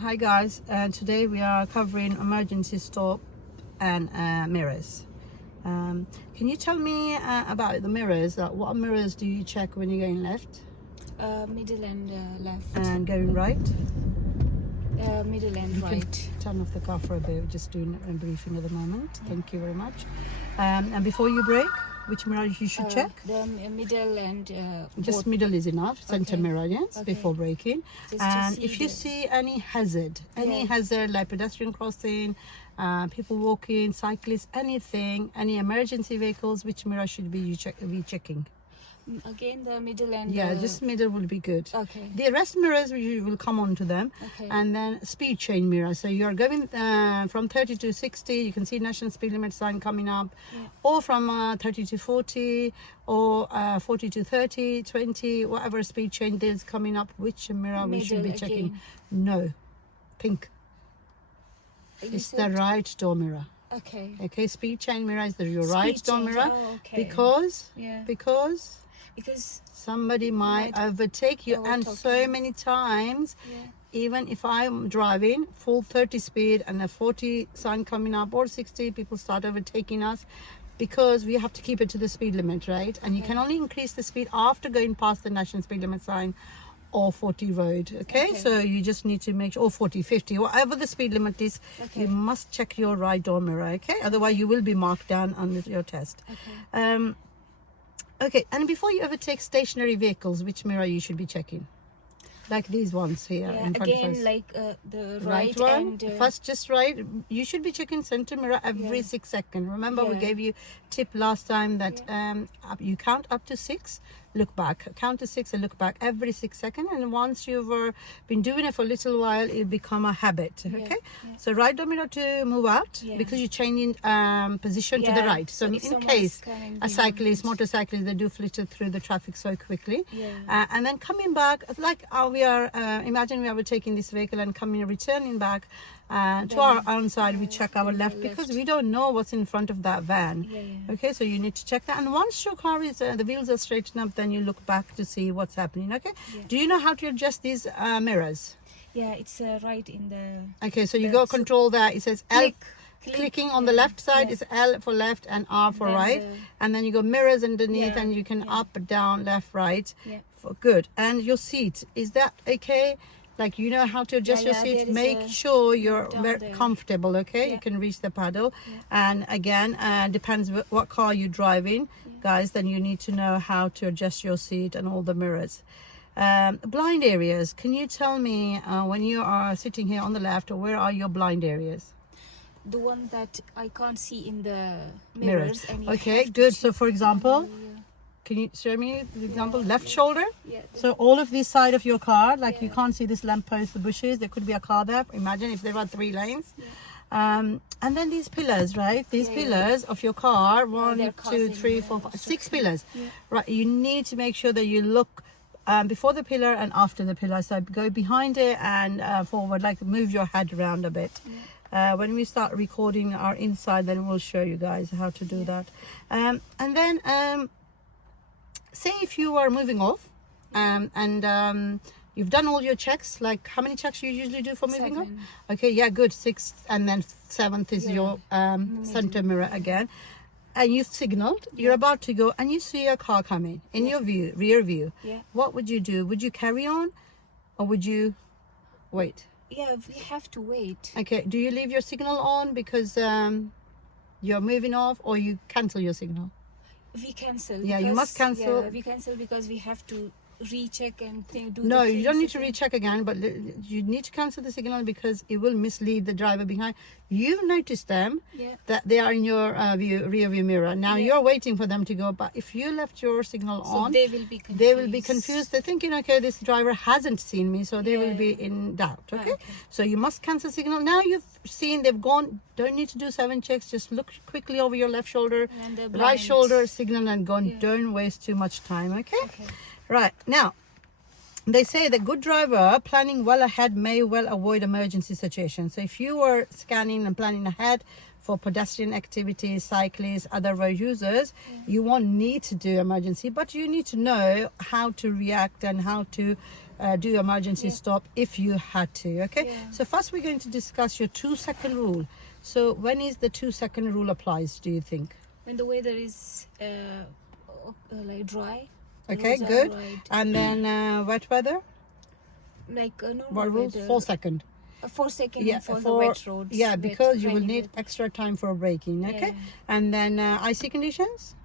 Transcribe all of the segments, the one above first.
Hi guys, and today we are covering emergency stop and mirrors. Can you tell me about the mirrors? What mirrors do you check when you're going left? Middle and left. And going right? Middle and You right. can turn off the car for a bit. We're just doing a briefing at the moment. Thank you very much. And before you brake, which mirror you should check? The middle and Just both. middle is enough. Center Okay. mirror, yes, Okay. before braking. Just to And see if you the- see any hazard like pedestrian crossing, people walking, cyclists, anything, any emergency vehicles, which mirror should be checking? Again the middle and Yeah, just middle will be good. okay. The rest mirrors you will come on to them. Okay. And then speed change mirror. So you're going from 30 to 60, you can see national speed limit sign coming up, Yeah. or from 30 to 40, or 40 to 30, 20, whatever speed change there's coming up, which mirror we should be Middle checking? again. No, pink. You It's the said- right door mirror. Okay. Okay, speed change mirror is your Speed right door change, mirror. oh, okay. Because Because somebody might Might overtake you, and so overtake. many times, yeah. even if I'm driving full 30 speed and a 40 sign coming up or 60, people start overtaking us because we have to keep it to the speed limit, right? And you can only increase the speed after going past the national speed limit sign or 40 road. Okay, Okay. so you just need to make sure, or 40, 50, whatever the speed limit is, Okay. you must check your right door mirror. Okay, otherwise you will be marked down on your test. Okay. Okay, and before you overtake stationary vehicles, which mirror you should be checking? Like these ones here Yeah. in front of us. Again, like the Right right one, and first just right. You should be checking center mirror every Yeah. 6 seconds. Remember we Yeah. gave you tip last time that you count up to 6, look back, count to 6 and look back every 6 seconds, and once you've been doing it for a little while, it become a habit. Okay, yeah. so right door mirror to move out, Yeah. because you're changing position to the Yeah, right, so so if in someone case is coming a cyclist, behind. motorcyclist, they do flitter through the traffic so quickly. Yeah. And then coming back, like we are, imagine we are taking this vehicle and coming, returning back to our own side, we check our then the left because left. we don't know what's in front of that van. Yeah, yeah. Okay, so you need to check that. And once your car is, the wheels are straightened up, then you look back to see what's happening. Okay, Yeah. do you know how to adjust these mirrors? Yeah, it's right in the Okay, so you That's go it. control that. It says L. Click, Clicking on the yeah, left side yeah. is L for left and R for Then right, the- and then you go mirrors underneath, Yeah, and you can yeah. up, down, left, right. Yeah. For good. And your seat, is that okay? Like, you know how to adjust Yeah, your yeah, seat. there is Make a sure you're down very there. comfortable. Okay, you Yeah. can reach the paddle. Yeah. And again, depends what car you're driving, guys. Then you need to know how to adjust your seat and all the mirrors. Blind areas. Can you tell me when you are sitting here on the left, where are your blind areas? the one that I can't see in the Mirrors. mirrors. And you Okay, have to good. check. So, for example, Yeah. can you show me the example? Left shoulder. Yeah. So all of this side of your car, like you Yeah. can't see this lamppost, the bushes, there could be a car there. Imagine if there were 3 lanes. And then these pillars, right? These Yeah, pillars of your car, one, they're 2, causing, 3, 4, 5, 6 pillars. Yeah. Right, you need to make sure that you look before the pillar and after the pillar. So go behind it and forward, like move your head around a bit. When we start recording our inside, then we'll show you guys how to do that. And then say if you are moving off and you've done all your checks, like how many checks you usually do for moving off? 7. Okay, yeah, good. 6th, and then 7th is Yeah, your center mirror again. And you've signaled, you're Yeah. about to go, and you see a car coming in your view, rear view. Yeah. What would you do? Would you carry on, or would you wait? Yeah, we have to wait. Okay, do you leave your signal on because you're moving off, or you cancel your signal? We cancel. Yeah, you must because- cancel. Yeah, we cancel because we have to recheck and do. No, the you don't things need to again. recheck again, but you need to cancel the signal because it will mislead the driver behind. You've noticed them Yeah. that they are in your rear view mirror. Now Yeah. you're waiting for them to go, but if you left your signal So on, they will be confused. they will be confused. They're thinking, okay, this driver hasn't seen me, so they will be Yeah. in doubt. Ah, Okay, okay. so you must cancel signal. Now you've seen they've gone. Don't need to do 7 checks. Just look quickly over your left shoulder, And the right blind. shoulder, signal, and gone. Yeah. Don't waste too much time. Okay. Okay. Right, now, they say the good driver planning well ahead may well avoid emergency situations. So if you were scanning and planning ahead for pedestrian activities, cyclists, other road users, you won't need to do emergency, but you need to know how to react and how to do emergency Yeah. stop if you had to. Okay. Yeah. So first we're going to discuss your 2-second rule. So when is the 2-second rule applies? Do you think? When the weather is like dry. the Okay, roads are good. wide. And then wet weather. Like normal What rules? weather. 4-second. 4 seconds Yeah, for the for wet roads. yeah, wet, because you will rainy need weather. extra time for braking. Okay. Yeah. And then icy conditions.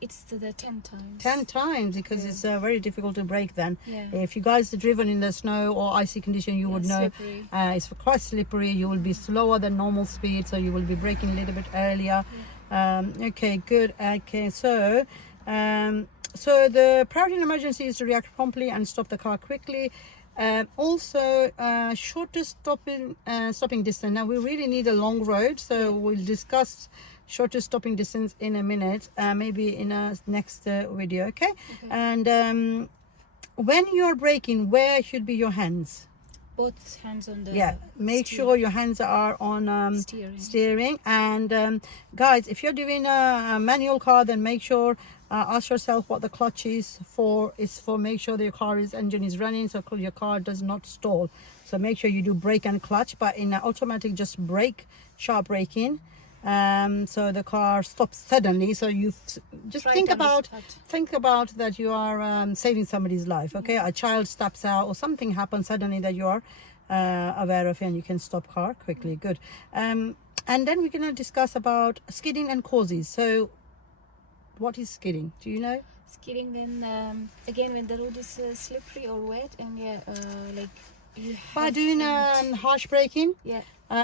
It's the 10 times. 10 times because Yeah. it's very difficult to brake then. Yeah. If you guys have driven in the snow or icy condition, you would know Slippery. it's quite slippery. You will be slower than normal speed, so you will be braking a little bit earlier. Okay, good. Okay, so the priority in emergency is to react promptly and stop the car quickly. Also, shortest stopping distance. Now we really need a long road, so we'll discuss shortest stopping distance in a minute, maybe in a next video. Okay. And when you're braking, where should be your hands? Both hands on the Make steer- sure your hands are on steering. and guys, if you're doing a manual car, then make sure ask yourself what the clutch is for. It's for make sure that your car's engine is running, so your car does not stall. So make sure you do brake and clutch, but in automatic, just brake, sharp braking, so the car stops suddenly. So you just Right think on the about start. that you are saving somebody's life. Okay, a child steps out or something happens suddenly that you are aware of, and you can stop car quickly. Good. And then we're gonna discuss about skidding and causes. So what is skidding? Do you know? Skidding when again when the road is slippery or wet, and like you By have doing harsh braking. yeah.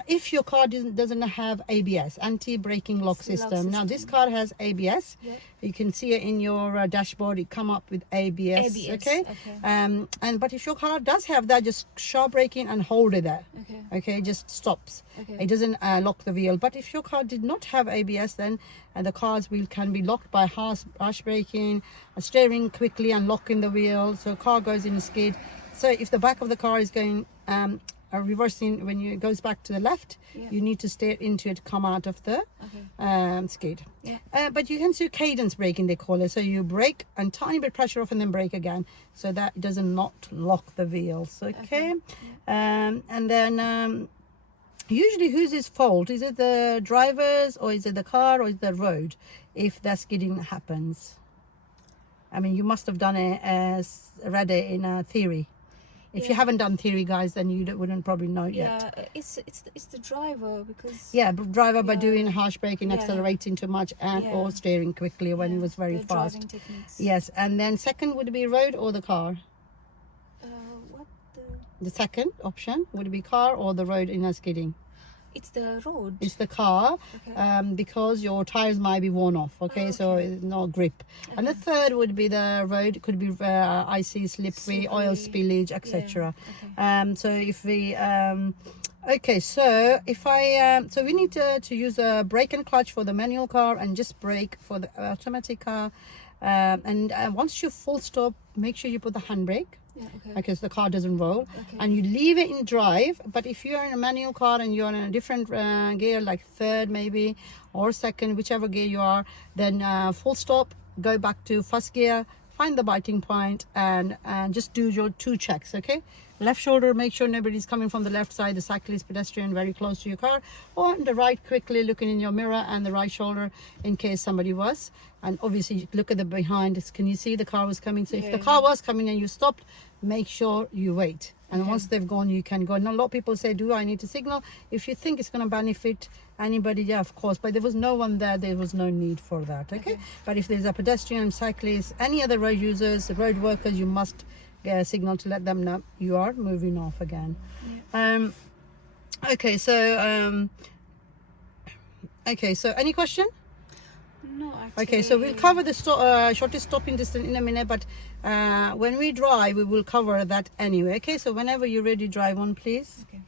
If your car doesn't have ABS, anti-braking lock Lock system. Now this system. car has ABS. Yeah. You can see it in your dashboard. It come up with ABS. ABS, Okay. okay. But if your car does have that, just sharp braking and hold it there. Okay. Okay, just stops. Okay. It doesn't lock the wheel. But if your car did not have ABS, then the car's wheel can be locked by harsh braking, steering quickly and locking the wheel. So car goes in a skid. So if the back of the car is going reversing when it goes back to the left, Yeah. you need to steer into it, come out of the Okay. skid. Yeah. But you can do cadence braking, they call it. So you brake and tiny bit pressure off and then brake again, so that it doesn't not lock the wheels. Okay. And then usually whose is fault? Is it the driver's, or is it the car, or is it the road if that skidding happens? I mean, you must have done it as read it in a theory. If you haven't done theory, guys, then you wouldn't probably know it yet. Yeah, it's the driver because Yeah, driver by Yeah. doing harsh braking, Yeah. accelerating too much, and Yeah. or steering quickly when it yeah, was very the fast. driving techniques. Yes, and then second would be road or the car. What The second option would be car or the road in a skidding. it's the road. It's the car, Okay. because your tires might be worn off. Okay, so it's no grip. And the third would be the road. It could be icy, slippery, oil Slippery. spillage, etc. Okay. So if we okay, so if I so we need to use a brake and clutch for the manual car and just brake for the automatic car. And once you full stop, make sure you put the handbrake, Yeah. Okay. because the car doesn't roll, Okay. and you leave it in drive. But if you're in a manual car and you're in a different gear, like third maybe or second, whichever gear you are, then full stop, go back to first gear, find the biting point, and just do your 2 checks. Okay, left shoulder, make sure nobody's coming from the left side, the cyclist, pedestrian very close to your car, or on the right, quickly looking in your mirror, and the right shoulder in case somebody was. And obviously you look at the behind. Can you see the car was coming? So if the Yeah. car was coming and you stopped, make sure you wait, and once they've gone, you can go. And a lot of people say, do I need to signal? If you think it's going to benefit anybody, yeah, of course, but there was no one there was no need for that. Okay. But if there's a pedestrian, cyclist, any other road users, road workers, you must get a signal to let them know you are moving off again. Okay, so any question? No, actually. Okay, so we'll cover the shortest stopping distance in a minute, but when we drive, we will cover that anyway. Okay, so whenever you're ready, drive on, please. Okay.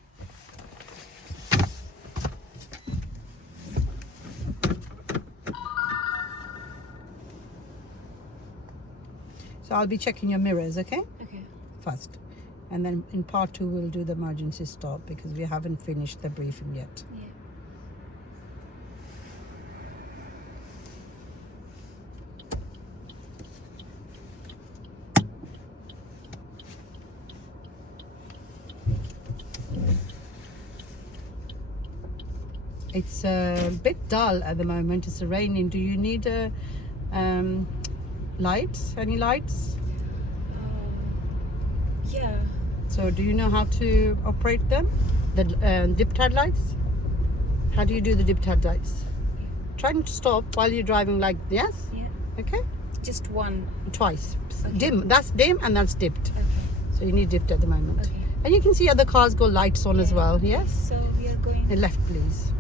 So I'll be checking your mirrors, okay, Okay. first. And then in part 2, we'll do the emergency stop because we haven't finished the briefing yet. Yeah. It's a bit dull at the moment. It's raining. Do you need lights? Any lights? Yeah. So do you know how to operate them? The dipped headlights? How do you do the dipped headlights? Try to stop while you're driving like, yes? Yeah. Okay? Just one. Twice. Okay. Dim. That's dim and that's dipped. Okay. So you need dipped at the moment. Okay. And you can see other cars go lights on as Yeah. well, yes? So we are going. Left, please.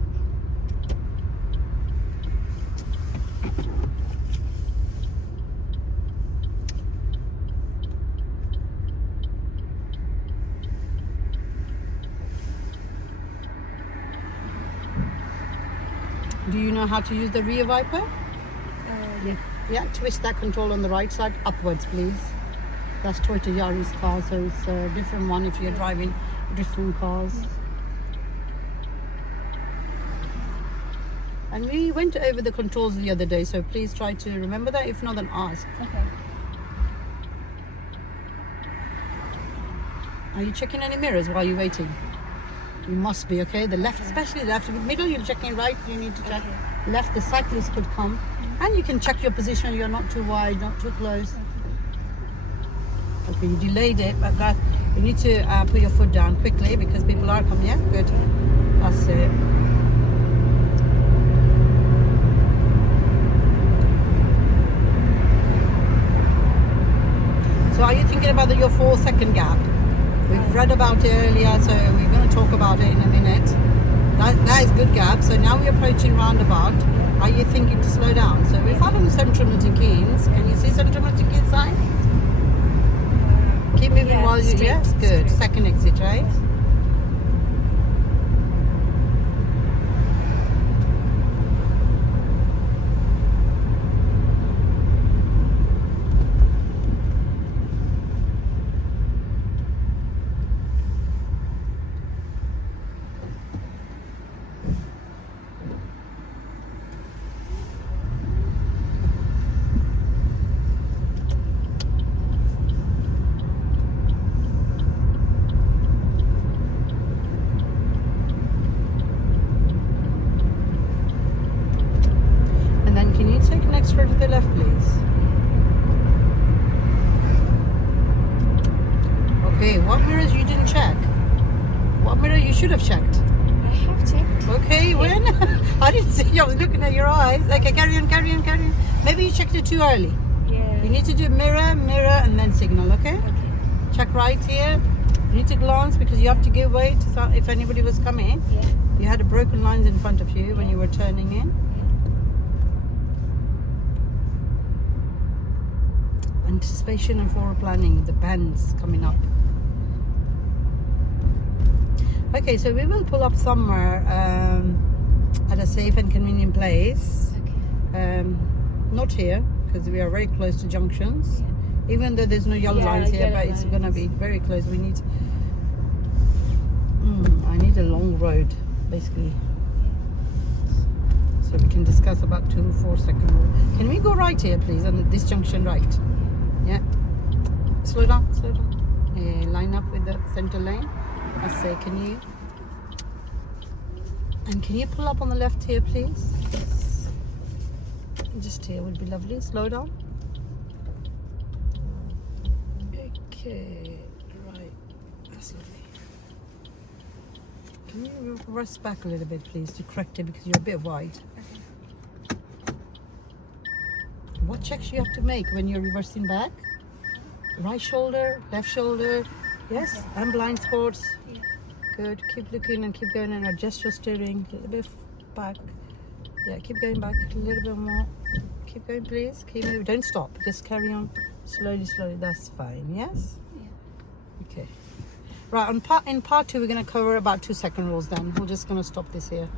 Do you know how to use the rear wiper? Yeah. Yeah, twist that control on the right side upwards, please. That's Toyota Yaris car, so it's a different one if you're driving different cars. And we went over the controls the other day, so please try to remember that. If not, then ask. Okay. Are you checking any mirrors while you're waiting? You must be, okay? The left, especially left. Middle, you're checking right, you need to check. Okay. Left, the cyclist could come. And you can check your position, you're not too wide, not too close. Okay, you delayed it, but that, you need to put your foot down quickly because people are coming. Yeah, good. That's it. So are you thinking about your 4-second gap? We've read about it earlier, so we're going to talk about it in a minute. That is good gap. So now we're approaching roundabout. Are you thinking to slow down? So we're following Central Milton Keynes. Can you see Central Milton Keynes sign? Keep moving Yeah, while you, straight, yeah, good. straight. Second exit, right? And then can you take next road to the left, please? Okay, what mirrors you didn't check? What mirror you should have checked? I have checked. Okay, when? I didn't see you. I was looking at your eyes. Okay, carry on, carry on, carry on. Maybe you checked it too early. Yeah. You need to do mirror, mirror, and then signal, okay? Okay. Check right here. You need to glance because you have to give way to some, if anybody was coming. Yeah. You had a broken lines in front of you when you were turning in. Anticipation and forward planning, the bends coming up. Okay, so we will pull up somewhere at a safe and convenient place. Okay. Not here because we are very close to junctions. Yeah. Even though there's no yellow Yeah, lines here, yellow but it's going to lines. be very close. We need. I need a long road, basically, so we can discuss about 2 4-second rule. Can we go right here, please, on this junction, right? Yeah. Slow down, slow down. Line up with the center lane. I say, can you? And can you pull up on the left here, please? Just here would be lovely. Slow down. Okay, right. That's lovely. Can you reverse back a little bit, please, to correct it because you're a bit wide. What checks you have to make when you're reversing back? Right shoulder, left shoulder, yes, and blind spots. Yeah. Good. Keep looking and keep going and adjust your steering a little bit back. Yeah, keep going back a little bit more. Keep going, please. Keep moving. Don't stop. Just carry on slowly, slowly. That's fine. Yes. Yeah. Okay. Right. In part 2, we're going to cover about 2-second rules. Then we're just going to stop this here.